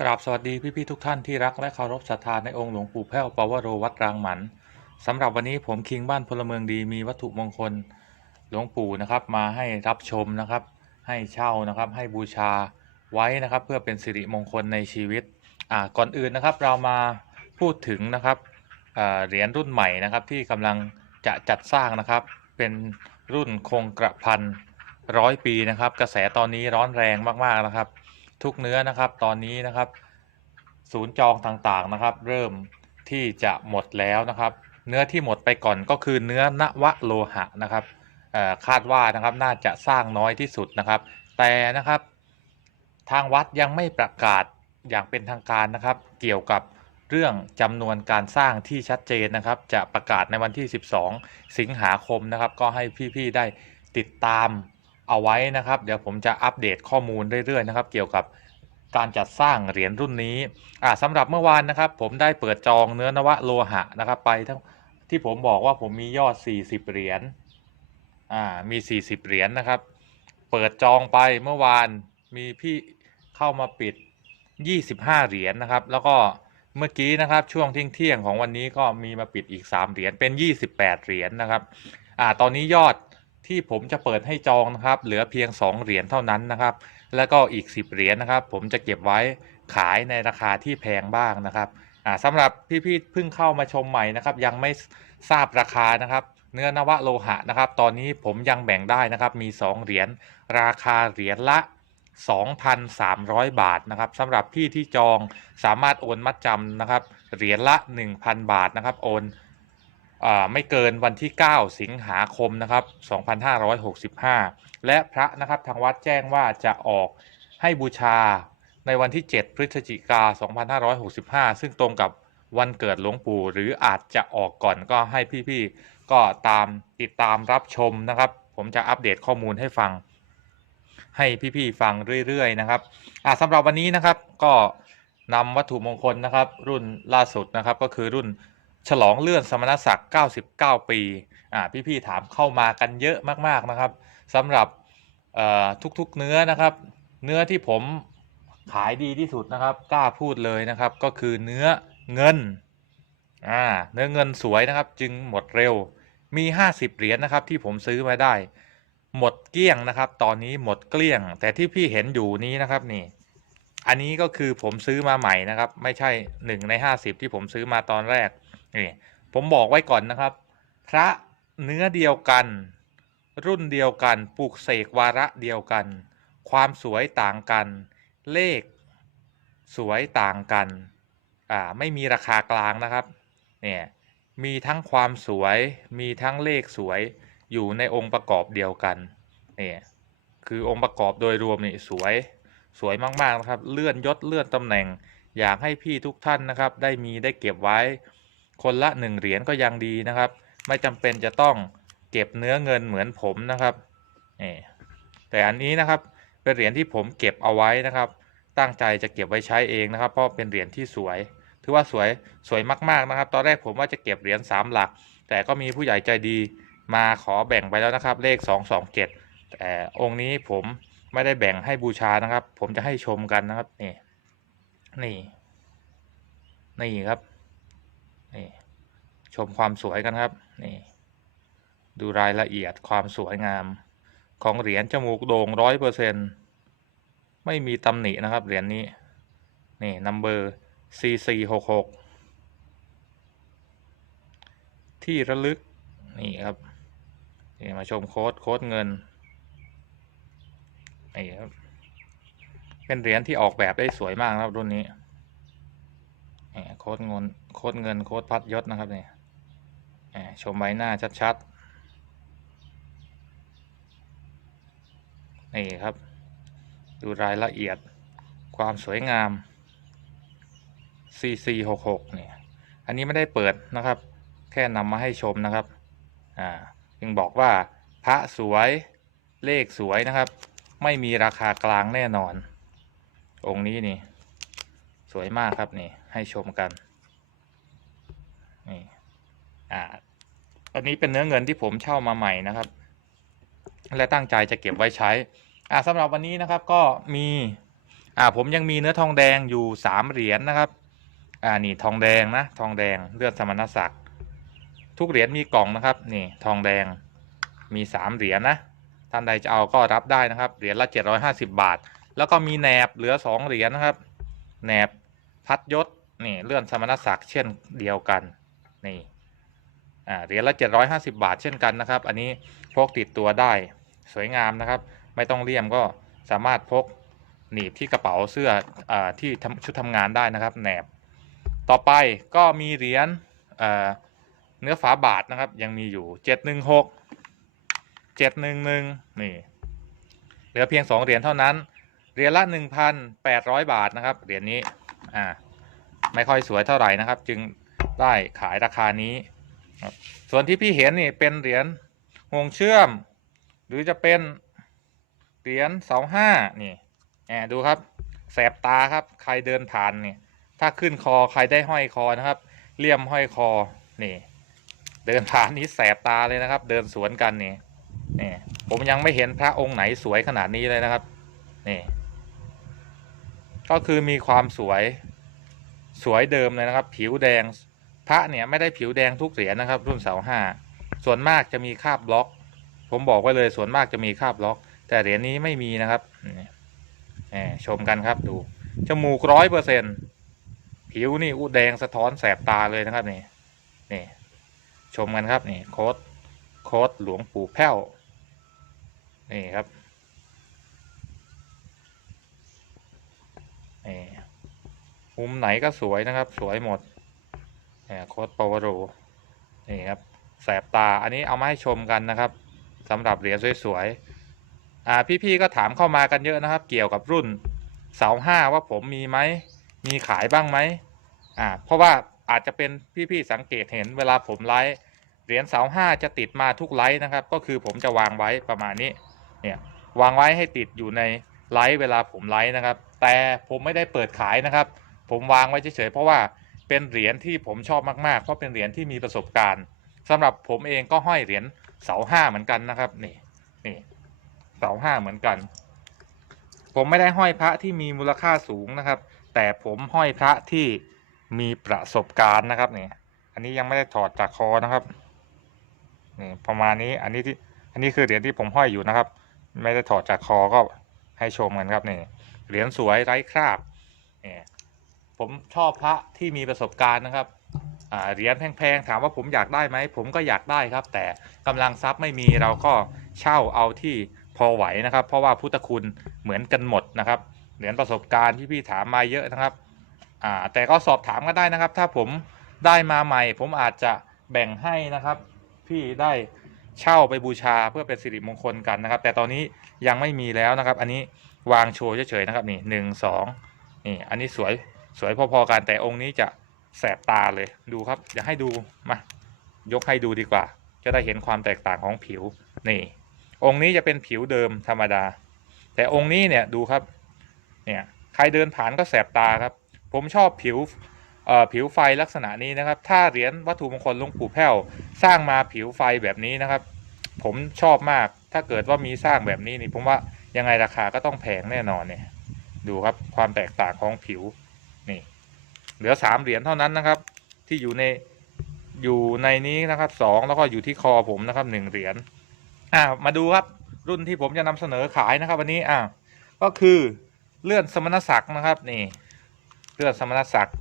กราบสวัสดีพี่ ๆ ทุกท่านที่รักและเคารพศรัทธาในองค์หลวงปู่แพ้วปวโรวัดรางหมันสำหรับวันนี้ผมคิงบ้านพลเมืองดีมีวัตถุมงคลหลวงปู่นะครับมาให้รับชมนะครับ ให้เช่านะครับ ให้บูชาไว้นะครับ เพื่อเป็นสิริมงคลในชีวิตอ่าก่อนอื่นนะครับ เรามาพูดถึงนะครับเหรียญรุ่นใหม่นะครับ ที่กำลังจะจัดสร้างนะครับ เป็นรุ่นคงกระพันร้อยปีนะครับ กระแสตอนนี้ร้อนแรงมากๆนะครับ ทุกเนื้อนะครับ ตอนนี้นะครับ ศูนย์จองต่างๆนะครับ เริ่มที่จะหมดแล้วนะครับ เนื้อที่หมดไปก่อนก็คือเนื้อนวโลหะนะครับคาดว่านะครับน่าจะสร้างน้อยที่สุดนะครับ แต่นะครับ ทางวัดยังไม่ประกาศอย่างเป็นทางการนะครับ เกี่ยวกับเรื่องจำนวนการสร้างที่ชัดเจนนะครับ จะประกาศในวันที่ 12 สิงหาคมนะครับ ก็ให้พี่ๆได้ติดตาม เอาไว้นะครับ เดี๋ยวผมจะอัปเดตข้อมูลเรื่อยๆนะครับ เกี่ยวกับการจัดสร้างเหรียญรุ่นนี้อ่าสำหรับเมื่อวานนะครับ ผมได้เปิดจองเนื้อนวโลหะนะครับ ไปทั้งที่ผมบอกว่าผมมียอด 40 เหรียญอ่ามี 40 เหรียญนะครับ เปิดจองไปเมื่อวานมีพี่เข้ามาปิด 25 เหรียญนะครับ แล้วก็เมื่อกี้นะครับช่วงเที่ยงของวันนี้ก็มีมาปิดอีก 3 เหรียญเป็น 28 เหรียญนะครับอ่าตอนนี้ยอด ที่ผมจะเปิดให้จองนะครับ เหลือเพียง 2 เหรียญเท่านั้นนะครับ แล้วก็อีก 10 เหรียญนะครับ ผมจะเก็บไว้ขายในราคาที่แพงบ้างนะครับสำหรับพี่ๆเพิ่งเข้ามาชมใหม่นะครับ ยังไม่ทราบราคานะครับ เนื้อนวโลหะนะครับ ตอนนี้ผมยังแบ่งได้นะครับ มี 2 เหรียญราคาเหรียญละ 2,300 บาทนะครับสำหรับพี่ที่จองสามารถโอนมัดจำนะครับ เหรียญละ 1,000 บาทนะครับ โอน ไม่เกินวันที่ 9 สิงหาคมนะครับ 2565 และพระนะครับทางวัดแจ้งว่าจะออกให้บูชาในวันที่ 7 พฤศจิกา 2565 ซึ่งตรงกับวันเกิดหลวงปู่ หรืออาจจะออกก่อนก็ให้พี่ๆ ก็ตามติดตามรับชมนะครับ ผมจะอัปเดตข้อมูลให้ฟัง ให้พี่ๆ ฟังเรื่อยๆ นะครับสำหรับวันนี้นะครับก็นำวัตถุมงคลนะครับ รุ่นล่าสุดนะครับก็คือรุ่น ฉลองเลื่อนสมณศักดิ์ 99 ปีอ่าพี่ๆถามเข้ามากันเยอะมากๆนะครับสำหรับทุกๆเนื้อนะครับ เนื้อที่ผมขายดีที่สุดนะครับ กล้าพูดเลยนะครับ ก็คือเนื้อเงินอ่าเนื้อเงินสวยนะครับ จึงหมดเร็วมี 50 เหรียญนะครับ ที่ผมซื้อมาได้ หมดเกลี้ยงนะครับ ตอนนี้หมดเกลี้ยง แต่ที่พี่เห็นอยู่นี้นะครับนี่ อันนี้ก็คือผมซื้อมาใหม่นะครับ ไม่ใช่หนึ่งในห้าสิบที่ผมซื้อมาตอนแรก นี่ผมบอกไว้ก่อนนะครับ พระเนื้อเดียวกัน รุ่นเดียวกันปลูกเสกวาระเดียวกัน ความสวยต่างกัน เลขสวยต่างกันอ่าไม่มีราคากลางนะครับเนี่ยมีทั้งความสวยมีทั้งเลขสวยอยู่ในองค์ประกอบเดียวกันเนี่ยคือองค์ประกอบโดยรวมนี่สวยสวยมาก ๆ นะครับ เลื่อนยศเลื่อนตำแหน่ง อยากให้พี่ทุกท่านนะครับ ได้มีได้เก็บไว้ คนละหนึ่งเหรียญก็ยังดีนะครับ ไม่จำเป็นจะต้องเก็บเนื้อเงินเหมือนผมนะครับนี่แต่อันนี้นะครับเป็นเหรียญที่ผมเก็บเอาไว้นะครับ ตั้งใจจะเก็บไว้ใช้เองนะครับ เพราะเป็นเหรียญที่สวย ถือว่าสวยสวยมากๆนะครับ ตอนแรกผมว่าจะเก็บเหรียญสามหลัก แต่ก็มีผู้ใหญ่ใจดีมาขอแบ่งไปแล้วนะครับ เลข 227 แต่องค์นี้ผมไม่ได้แบ่งให้บูชานะครับ ผมจะให้ชมกันนะครับนี่นี่นี่ครับ ชมความสวยกันครับนี่ดูรายละเอียดความสวยงาม ของเหรียญจมูกโด่งร้อยเปอร์เซ็นไม่มีตำหนินะครับเหรียญนี้นี่นัมเบอร์ CC หกหกที่ระลึกนี่ครับนี่มาชมโค้ดโค้ดเงินนี่ครับเป็นเหรียญที่ออกแบบได้สวยมากครับรุ่นนี้นี่โค้ดเงินโค้ดเงินโค้ดพัดยศนะครับนี่นี่ ชมใบหน้าชัดๆ นี่ครับ ดูรายละเอียดความสวยงาม CC 6 6 เนี่ย อันนี้ไม่ได้เปิดนะครับ แค่นำมาให้ชมนะครับ อ่ายังบอกว่าพระสวยเลขสวยนะครับ ไม่มีราคากลางแน่นอน องค์นี้นี่ สวยมากครับนี่ ให้ชมกัน นี่ อ่าอันนี้เป็นเนื้อเงินที่ผมเช่ามาใหม่นะครับ และตั้งใจจะเก็บไว้ใช้อ่าสำหรับวันนี้นะครับก็มีอ่าผมยังมีเนื้อทองแดงอยู่สามเหรียญนะครับอ่านี่ทองแดงนะทองแดงเลือดสมณศักดิ์ทุกเหรียญมีกล่องนะครับนี่ทองแดงมีสามเหรียญนะท่านใดจะเอาก็รับได้นะครับเหรียญละ750บาท แล้วก็มีแหนบเหลือสองเหรียญนะครับแหนบพัดยศนี่เลื่อนสมณศักดิ์เช่นเดียวกันนี่ เหรียญละ 750 บาทเช่นกันนะครับ อันนี้พกติดตัวได้สวยงามนะครับ ไม่ต้องเลี่ยมก็สามารถพกหนีบที่กระเป๋าเสื้ออที่ชุดทำงานได้นะครับแหนบ ต่อไปก็มีเหรียญเเนื้อฝาบาทนะครับ ยังมีอยู่ 716 711นี่เหลือเพียง 2 เหรียญเท่านั้นเหรียญละ 1,800 บาทนะครับเหรียญนี้อ่าไม่ค่อยสวยเท่าไหร่นะครับ จึงได้ขายราคานี้ ครับส่วนที่พี่เห็นนี่เป็นเหรียญห่วงเชื่อม หรือจะเป็นเหรียญเสาห้านี่แอบดูครับ แสบตาครับ ใครเดินผ่านนี่ถ้าขึ้นคอใครได้ห้อยคอนะครับเลี่ยมห้อยคอนี่ เดินผ่านนี้แสบตาเลยนะครับ เดินสวนกันนี่นี่ผมยังไม่เห็นพระองค์ไหนสวยขนาดนี้เลยนะครับนี่ก็คือมีความสวยสวยเดิมเลยนะครับ ผิวแดง พระเนี่ยไม่ได้ผิวแดงทุกเหรียญนะครับ รุ่นเสาห้าส่วนมากจะมีคาบบล็อก ผมบอกไว้เลยส่วนมากจะมีคาบบล็อก แต่เหรียญนี้ไม่มีนะครับนี่แหมชมกันครับดู จมูกร้อยเปอร์เซ็นต์ผิวนี่อุแดงสะท้อนแสบตาเลยนะครับนี่นี่ ชมกันครับนี่โค้ดโค้ดหลวงปู่แพ้วนี่ครับนี่มุมไหนก็สวยนะครับ สวยหมด โค้ดปวโรนี่ครับแสบตาอันนี้เอามาให้ชมกันนะครับสำหรับเหรียญสวยๆอ่าพี่ๆก็ถามเข้ามากันเยอะนะครับ เกี่ยวกับรุ่นเสาห้าว่าผมมีไหมมีขายบ้างไหมอ่าเพราะว่าอาจจะเป็นพี่ๆสังเกตเห็นเวลาผมไลฟ์เหรียญเสาห้าจะติดมาทุกไลฟ์นะครับ ก็คือผมจะวางไว้ประมาณนี้เนี่ยวางไว้ให้ติดอยู่ในไลฟ์เวลาผมไลฟ์นะครับ แต่ผมไม่ได้เปิดขายนะครับ ผมวางไว้เฉยๆเพราะว่า เป็นเหรียญที่ผมชอบมากๆ เพราะเป็นเหรียญที่มีประสบการณ์สำหรับผมเองก็ห้อยเหรียญเสาห้าเหมือนกันนะครับนี่นี่เสาห้าเหมือนกัน ผมไม่ได้ห้อยพระที่มีมูลค่าสูงนะครับ แต่ผมห้อยพระที่มีประสบการณ์นะครับเนี่ยอันนี้ยังไม่ได้ถอดจากคอนะครับนี่ประมาณนี้อันนี้ที่อันนี้คือเหรียญที่ผมห้อยอยู่นะครับ ไม่ได้ถอดจากคอก็ให้ชมกันครับนี่เหรียญสวยไร้คราบเนี่ย ผมชอบพระที่มีประสบการณ์นะครับเหรียญแพงๆถามว่าผมอยากได้ไหมผมก็อยากได้ครับ แต่กำลังทรัพย์ไม่มีเราก็เช่าเอาที่พอไหวนะครับ เพราะว่าพุทธคุณเหมือนกันหมดนะครับเหรียญประสบการณ์ที่พี่ถามมาเยอะนะครับแต่ก็สอบถามก็ได้นะครับ ถ้าผมได้มาใหม่ ผมอาจจะแบ่งให้นะครับ พี่ได้เช่าไปบูชาเพื่อเป็นสิริมงคลกันนะครับ แต่ตอนนี้ยังไม่มีแล้วนะครับ อันนี้วางโชว์เฉยๆนะครับนี่หนึ่งสองนี่อันนี้สวย สวยพอๆกันแต่องค์นี้จะแสบตาเลยดูครับอยากให้ดูมายกให้ดูดีกว่า จะได้เห็นความแตกต่างของผิวนี่ องค์นี้จะเป็นผิวเดิมธรรมดา แต่องค์นี้เนี่ยดูครับเนี่ยใครเดินผ่านก็แสบตาครับ ผมชอบผิวเอ่อผิวไฟลักษณะนี้นะครับ ถ้าเหรียญวัตถุมงคลหลวงปู่แพ้วสร้างมาผิวไฟแบบนี้นะครับ ผมชอบมากถ้าเกิดว่ามีสร้างแบบนี้นี่ผมว่ายังไงราคาก็ต้องแพงแน่นอนเนี่ยดูครับความแตกต่างของผิว นี่ เหลือสามเหรียญเท่านั้นนะครับ ที่อยู่ในอยู่ในนี้นะครับสองแล้วก็อยู่ที่คอผมนะครับหนึ่งเหรียญอ่ามาดูครับรุ่นที่ผมจะนำเสนอขายนะครับ วันนี้อ่าก็คือเลื่อนสมณศักดิ์นะครับนี่เลื่อนสมณศักดิ์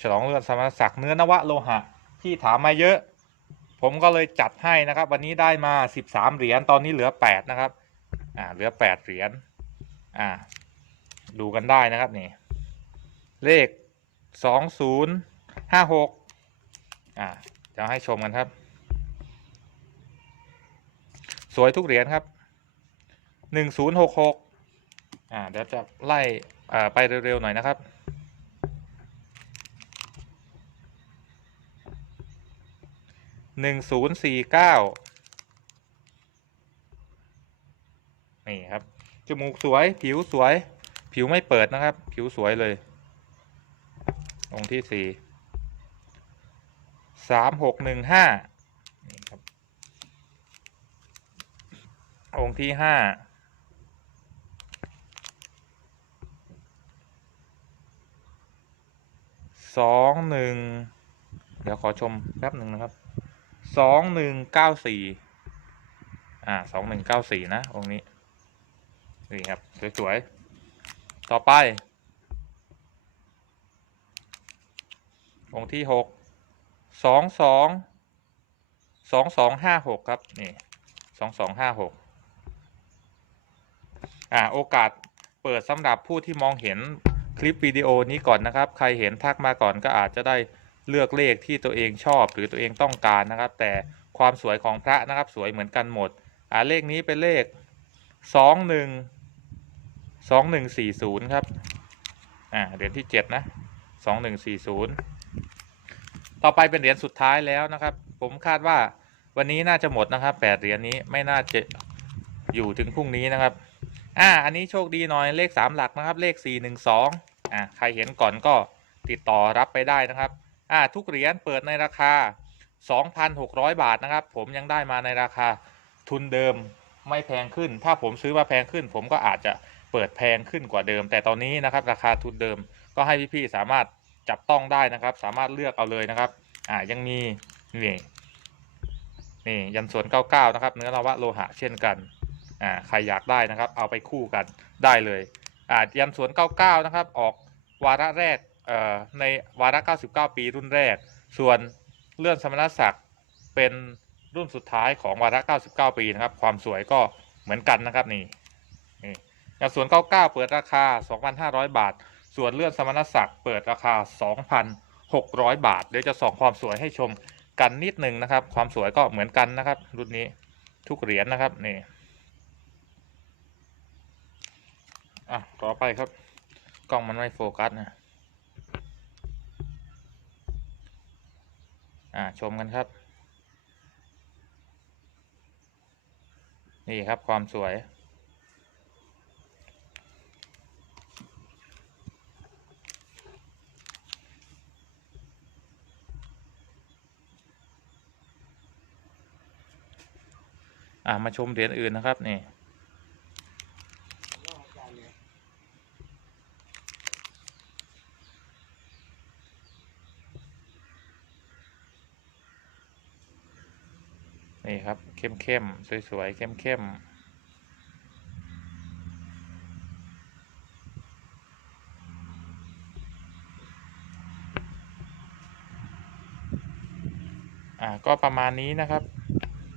ฉลองเลื่อนสมณศักดิ์เนื้อนวะโลหะ ที่ถามมาเยอะ ผมก็เลยจัดให้นะครับ วันนี้ได้มาสิบสามเหรียญตอนนี้เหลือแปดนะครับ อ่าเหลือแปดเหรียญอ่าดูกันได้นะครับนี่ เลขสองศูนย์ห้าหกอ่าจะให้ชมกันครับ สวยทุกเหรียญครับหนึ่งศูนย์หกหกอ่าเดี๋ยวจะไล่อ่าไปเร็วๆหน่อยนะครับหนึ่งศูนย์สี่เก้านี่ครับ จมูกสวย ผิวสวย ผิวไม่เปิดนะครับ ผิวสวยเลย องค์ที่สี่สามหกหนึ่งห้าองค์ที่ห้าสองหนึ่งเดี๋ยวขอชมแป๊บหนึ่งนะครับสองหนึ่งเก้าสี่อ่าสองหนึ่งเก้าสี่นะ องค์นี้นี่ครับ สวย ๆ ต่อไป องค์ที่หกสองสองสองสองห้าหกครับนี่สองสองห้าหกอ่าโอกาสเปิดสำหรับผู้ที่มองเห็นคลิปวิดีโอนี้ก่อนนะครับ ใครเห็นทักมาก่อนก็อาจจะได้เลือกเลขที่ตัวเองชอบหรือตัวเองต้องการนะครับ แต่ความสวยของพระนะครับสวยเหมือนกันหมด อ่าเลขนี้เป็นเลขสองหนึ่งสองหนึ่งสี่ศูนย์ครับ อ่าเหรียญที่เจ็ดนะสองหนึ่งสี่ศูนย์ ต่อไปเป็นเหรียญสุดท้ายแล้วนะครับ ผมคาดว่าวันนี้น่าจะหมดนะครับแปดเหรียญนี้ไม่น่าจะอยู่ถึงพรุ่งนี้นะครับ อ่า อันนี้โชคดีหน่อยเลขสามหลักนะครับ เลขสี่หนึ่งสองอ่าใครเห็นก่อนก็ติดต่อรับไปได้นะครับ อ่า ทุกเหรียญเปิดในราคา 2,600 บาทนะครับ ผมยังได้มาในราคาทุนเดิมไม่แพงขึ้น ถ้าผมซื้อมาแพงขึ้น ผมก็อาจจะเปิดแพงขึ้นกว่าเดิม แต่ตอนนี้นะครับ ราคาทุนเดิมก็ให้พี่ๆสามารถ จับต้องได้นะครับ สามารถเลือกเอาเลยนะครับ อ่ายังมีนี่นี่ยันส่วน 99 นะครับ เนื้อนวะโลหะเช่นกันอ่าใครอยากได้นะครับ เอาไปคู่กันได้เลยอ่ายันส่วน 99 นะครับ ออกวาระแรกเอ่อในวาระ 99 ปีรุ่นแรก ส่วนเลื่อนสมณศักดิ์เป็นรุ่นสุดท้ายของวาระ 99 ปีนะครับ ความสวยก็เหมือนกันนะครับนี่นี่ยันส่วน 99 เปิดราคา 2,500 บาท ส่วนเลื่อนสมณศักดิ์เปิดราคา 2,600 บาท เดี๋ยวจะส่องความสวยให้ชมกันนิดนึงนะครับ ความสวยก็เหมือนกันนะครับ รุ่นนี้ทุกเหรียญนะครับนี่อะต่อไปครับ กล้องมันไม่โฟกัสนะอ่าชมกันครับ นี่ครับความสวย อ่ามาชมเหรียญอื่นนะครับนี่นี่ครับเข้มเข้มๆสวยๆเข้มเข้มๆอ่าก็ประมาณนี้นะครับ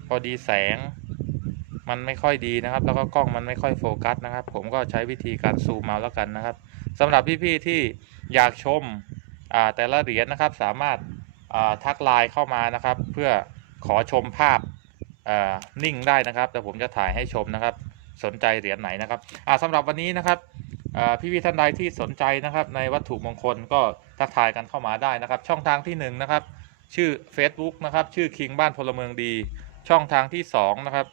พอดีแสง มันไม่ค่อยดีนะครับ แล้วก็กล้องมันไม่ค่อยโฟกัสนะครับ ผมก็ใช้วิธีการซูมเอาแล้วกันนะครับสำหรับพี่ๆที่อยากชมแต่ละเหรียญนะครับ สามารถทักไลน์เข้ามานะครับ เพื่อขอชมภาพนิ่งได้นะครับ แต่ผมจะถ่ายให้ชมนะครับ สนใจเหรียญไหนนะครับอ่าสำหรับวันนี้นะครับอ่พี่ๆท่านใดที่สนใจนะครับ ในวัตถุมงคลก็ทักทายกันเข้ามาได้นะครับ ช่องทางที่หนึ่งนะครับชื่อ Facebook นะครับ ชื่อคิงบ้านพลเมืองดี ช่องทางที่สองนะครับ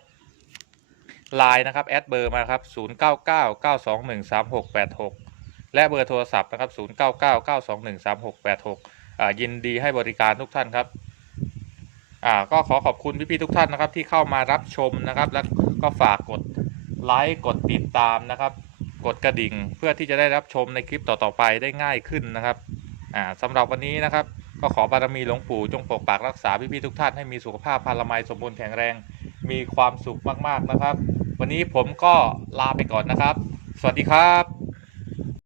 ไลน์นะครับแอดเบอร์มาครับ 0 9 9 9 2 1 3 6 8 6 และเบอร์โทรศัพท์นะครับ 0 9 9 9 2 1 3 6 8 6อ่ายินดีให้บริการทุกท่านครับอ่าก็ขอขอบคุณพี่ๆทุกท่านนะครับ ที่เข้ามารับชมนะครับ แล้วก็ฝากกดไลค์กดติดตามนะครับ กดกระดิ่งเพื่อที่จะได้รับชมในคลิปต่อๆไปได้ง่ายขึ้นนะครับอ่าสำหรับวันนี้นะครับ ก็ขอบารมีหลวงปู่จงปกปักรักษาพี่ๆทุกท่านให้มีสุขภาพพลามัยสมบูรณ์แข็งแรงมีความสุขมาก ๆ นะครับ วันนี้ผมก็ลาไปก่อนนะครับ สวัสดีครับ